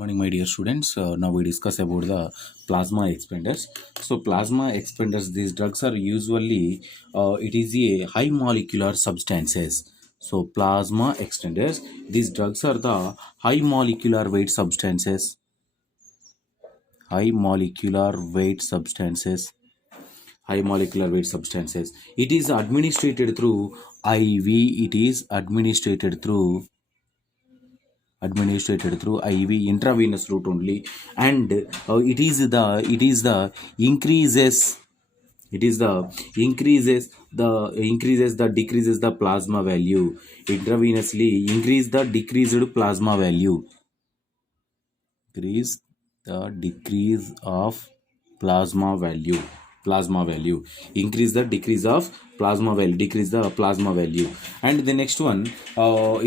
Morning, my dear students. Now we discuss about the plasma expanders. So plasma expanders, these drugs are usually it is a high molecular substances. So plasma extenders, these drugs are the high molecular weight substances. High molecular weight substances. High molecular weight substances. It is administered through IV. It is administered through IV intravenous route only, and it is the increases it is the increases the decreases the plasma value intravenously, increase the decreased plasma value, increase the decrease of plasma value, increase the decrease of plasma value, decrease the plasma value. And the next one, the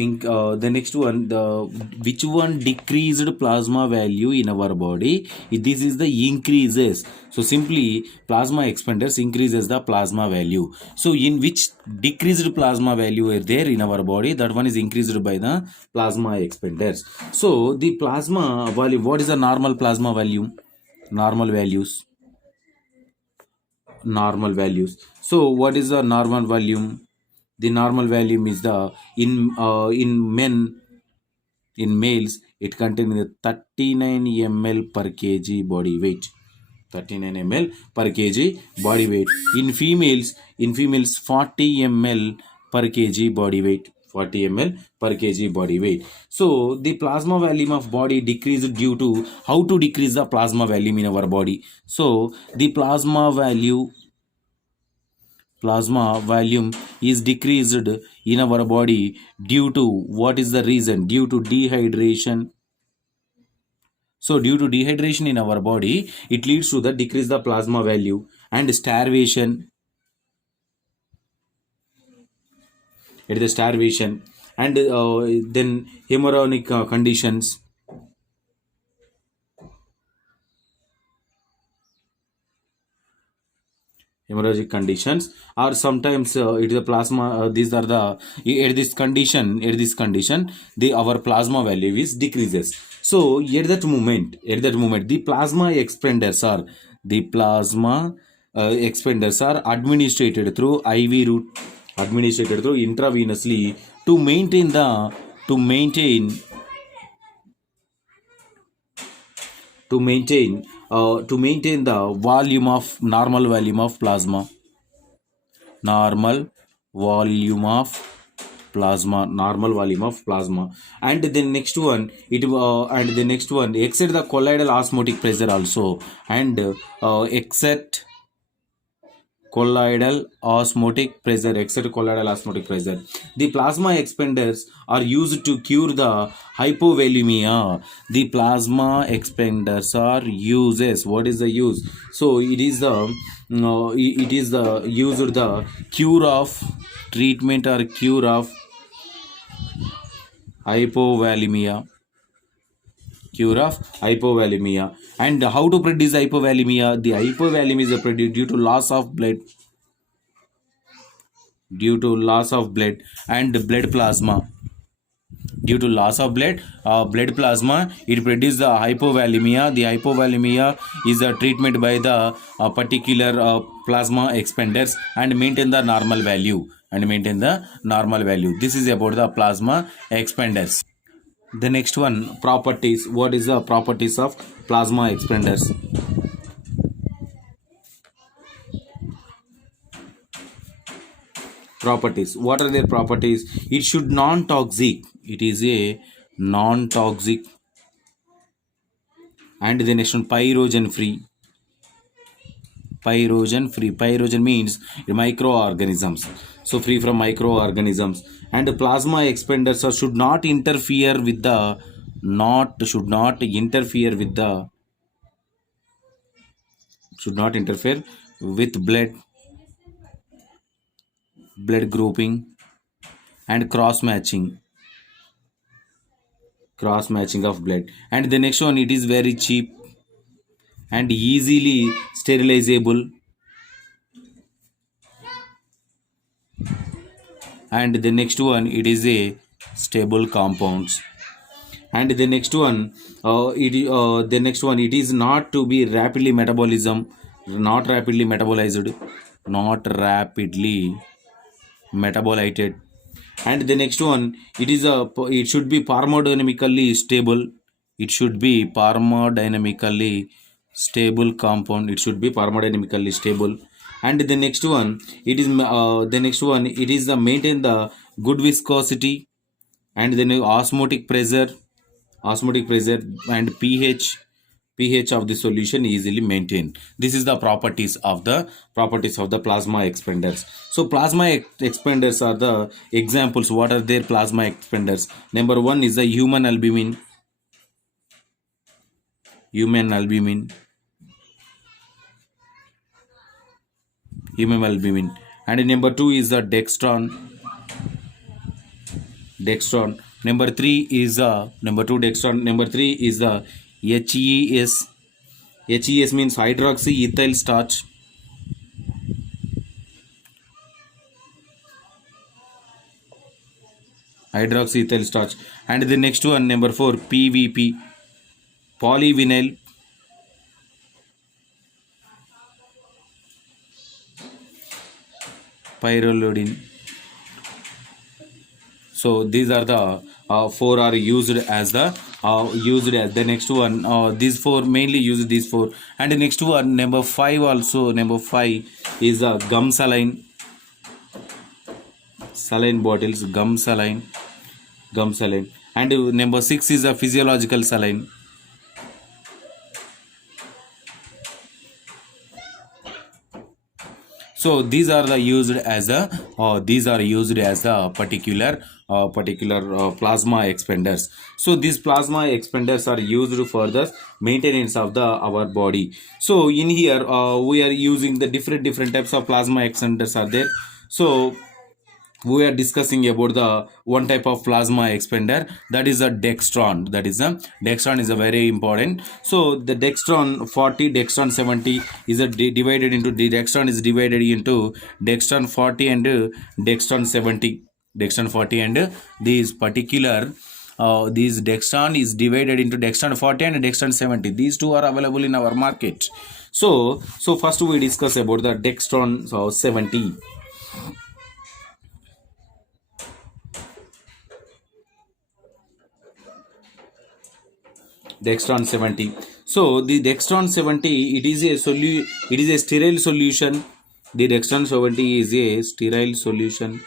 which one decreased plasma value in our body, this is the increases. So simply plasma expanders increases the plasma value. So in which decreased plasma value are there in our body, that one is increased by the plasma expanders. So the plasma volume, what is the normal plasma volume? Normal values. So what is the normal volume? The normal volume is the in males it contains 39 ml per kg body weight. 39 ml per kg body weight. In females 40 ml per kg body weight. 40 ml per kg body weight. So the plasma volume of body decreased due to how to decrease the plasma volume in our body. So the plasma volume is decreased in our body due to, what is the reason? Due to dehydration. So due to dehydration in our body, it leads to the decrease the plasma value, and starvation. It is the starvation, and then hemorrhagic conditions. Hemorrhagic conditions, or sometimes it is the plasma. These are the at this condition, the our plasma value is decreases. So at that moment, the plasma expanders are administered through IV route, administered through intravenously to maintain the to maintain to maintain the normal volume of plasma, normal volume of normal volume of plasma. And the next one, exceed the colloidal osmotic pressure also, and except colloidal osmotic pressure. The plasma expanders are used to cure the hypovolemia. The plasma expanders are uses. What is the use? So it is the used the cure of treatment or cure of hypovolemia. Cure of hypovolemia. And how to produce hypovolemia? The hypovolemia is produced due to loss of blood, and blood plasma. Due to loss of blood plasma, it produces the hypovolemia. The hypovolemia is a treatment by the particular plasma expanders, and maintain the normal value. This is about the plasma expanders. The next one, properties. What is the properties of plasma expanders? Properties. What are their properties? It should non-toxic. It is a non-toxic. And the next one, pyrogen free. Pyrogen means microorganisms. So free from microorganisms. And the plasma expanders should not interfere with the blood grouping and cross matching of blood. And the next one, it is very cheap and easily sterilizable. And the next one, it is a stable compounds. And the next one, the next one, it is not to be rapidly metabolism, not rapidly metabolized, not rapidly metabolated. And the next one, it should be thermodynamically stable, it should be thermodynamically stable compound, it should be thermodynamically stable. And the next one, it is the maintain the good viscosity, and then osmotic pressure and pH of the solution easily maintained. This is the properties of the plasma expanders. So plasma expanders are the examples. What are their plasma expanders? Number one is the human albumin, human albumin. And number two is the dextron. Number three is number two dextron. Number three is the HES. HES means hydroxyethyl starch. Hydroxyethyl starch. And the next one, number four, PVP, polyvinyl pyrrolidine. So these are the four are used as the next one. These four mainly use these four. And the next one, number five also. Number five is gum saline bottles, gum saline. And number six is a physiological saline. So these are used as the particular plasma expanders. So these plasma expanders are used for the maintenance of our body. So in here we are using the different types of plasma expanders are there. So we are discussing about the one type of plasma expander, that is a dextron. Dextron is a very important. So the dextron 40, dextron 70 is divided into the dextron is divided into dextron 40 and dextron 70. Dextron 40 and these particular these dextron is divided into dextron 40 and dextron 70. These two are available in our market. So first we discuss about the dextron 70. Dextron 70. So the Dextron 70, it is a sterile solution. The Dextron 70 is a sterile solution.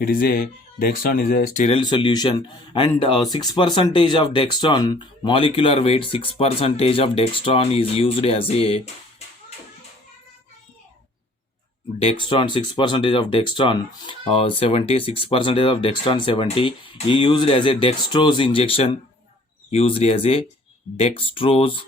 It is a Dextron is a sterile solution, and 6% of Dextron molecular weight. 6% of Dextron is used as a Dextron. 6% of Dextron 76% of Dextron 70 is used as a dextrose injection. Used as a dextrose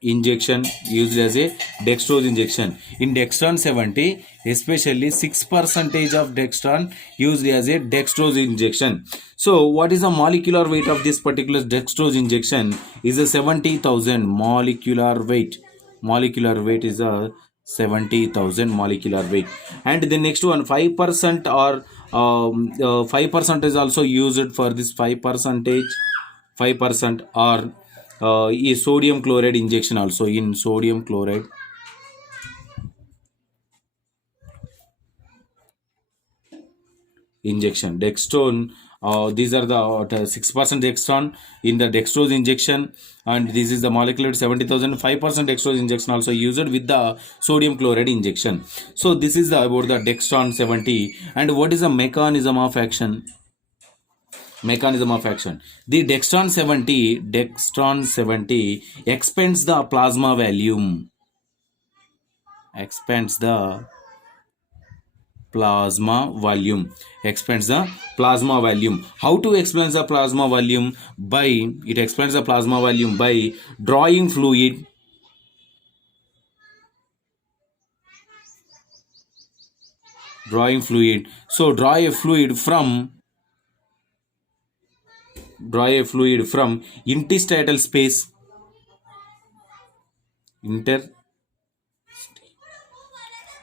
injection. Used as a dextrose injection. In Dextron 70, especially 6% of Dextron used as a dextrose injection. So what is the molecular weight of this particular dextrose injection? Is a 70,000 molecular weight. Molecular weight is a 70,000 molecular weight. And the next one, 5% or 5% is also used for this 5%. 5% or is sodium chloride injection also. In sodium chloride injection, dextron, these are the 6% dextron in the dextrose injection, and this is the molecular 70,000. 5% dextrose injection also used with the sodium chloride injection. So this is about the Dextron 70. And what is the mechanism of action? The Dextron 70 expands the plasma volume. Expands the plasma volume. How to expand the plasma volume? It expands the plasma volume by drawing fluid. So draw a fluid from interstitial space.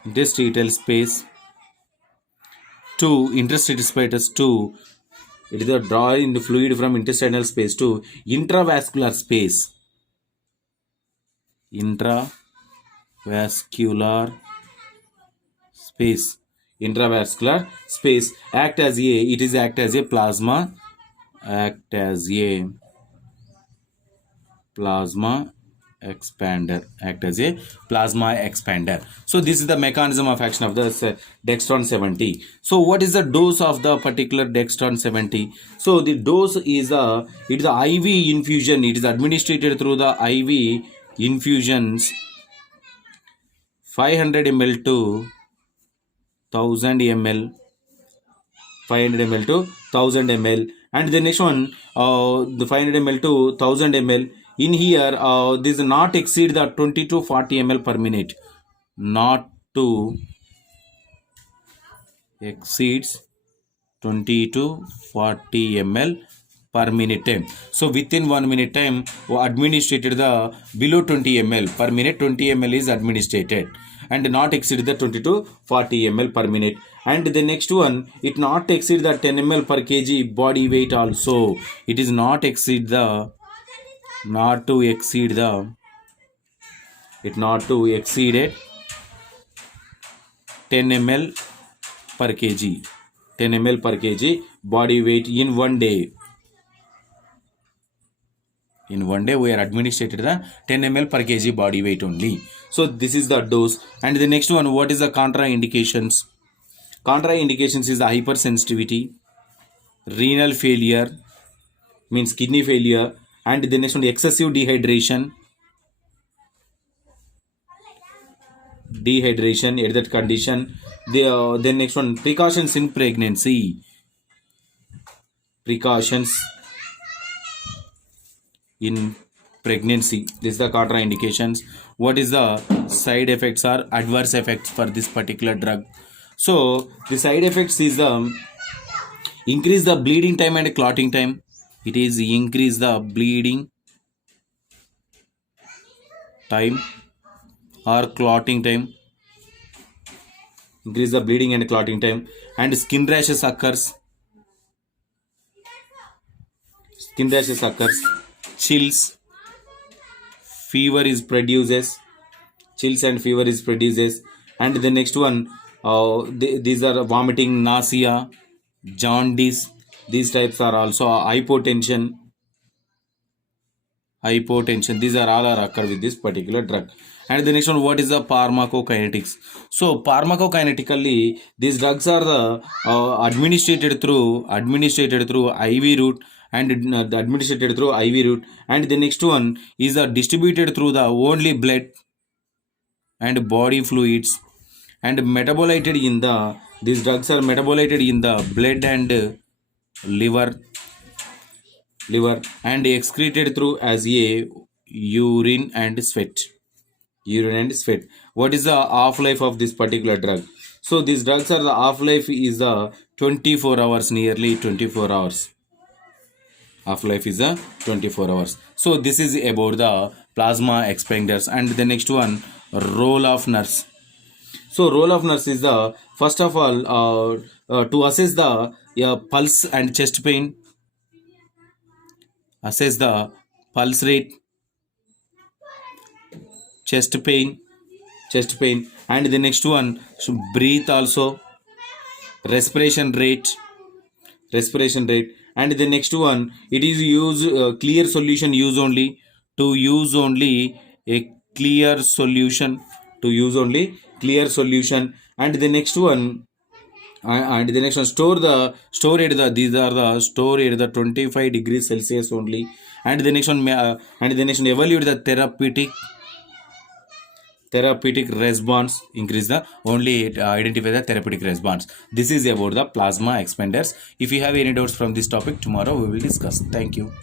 interstitial space. 2. Interstitial space. 2. It is the draw in the fluid from intestinal space to intravascular space. Intravascular space. Intravascular space act as a plasma. Act as a plasma expander. So this is the mechanism of action of the dextran 70. So what is the dose of the particular dextran 70? So the dose is it is the IV infusion. It is administered through the IV infusions 500 ml to 1000 ml. 500 ml to 1000 ml. And the next one, the 500 ml to 1000 ml. In here, this not exceed the 20 to 40 ml per minute. Not to exceeds 20 to 40 ml per minute time. So within 1 minute time, administrated the below 20 ml per minute. 20 ml is administrated and not exceed the 20 to 40 ml per minute. And the next one, it not exceed the 10 ml per kg body weight also. It is not exceed the not to exceed it 10 ml per kg. 10 ml per kg body weight in 1 day. In 1 day, we are administered the 10 ml per kg body weight only. So this is the dose. And the next one, what is the contraindications? Contraindications is the hypersensitivity, renal failure, means kidney failure, and the next one, excessive dehydration at that condition. The next one, precautions in pregnancy. Precautions in pregnancy. This is the contraindications. What is the side effects or adverse effects for this particular drug? So the side effects is increase the bleeding time and clotting time. It is increase the bleeding time or clotting time. Increase the bleeding and clotting time. And skin rashes occurs. Chills, fever is produces. Chills and fever is produces. And the next one, these are vomiting, nausea, jaundice. These types are also hypotension. These are all occur with this particular drug. And the next one, what is the pharmacokinetics? So pharmacokinetically, these drugs are the administered through IV route and administered through IV route. And the next one is distributed through the only blood and body fluids, and metabolated in the these drugs are metabolated in the blood and liver and excreted through as a urine and sweat. What is the half-life of this particular drug? So these drugs are the half-life is 24 hours, nearly 24 hours. Half-life is 24 hours. So this is about the plasma expanders. And the next one, role of nurse. So role of nurse is the first of all to assess the pulse and chest pain. Assess the pulse rate, chest pain, and the next one, breathe also, respiration rate, and the next one, it is use clear solution use only, to use only a clear solution, and the next one. Store at the 25 degrees Celsius only. And the next one evaluate the therapeutic response. Increase the only identify the therapeutic response. This is about the plasma expanders. If you have any doubts from this topic, tomorrow we will discuss. Thank you.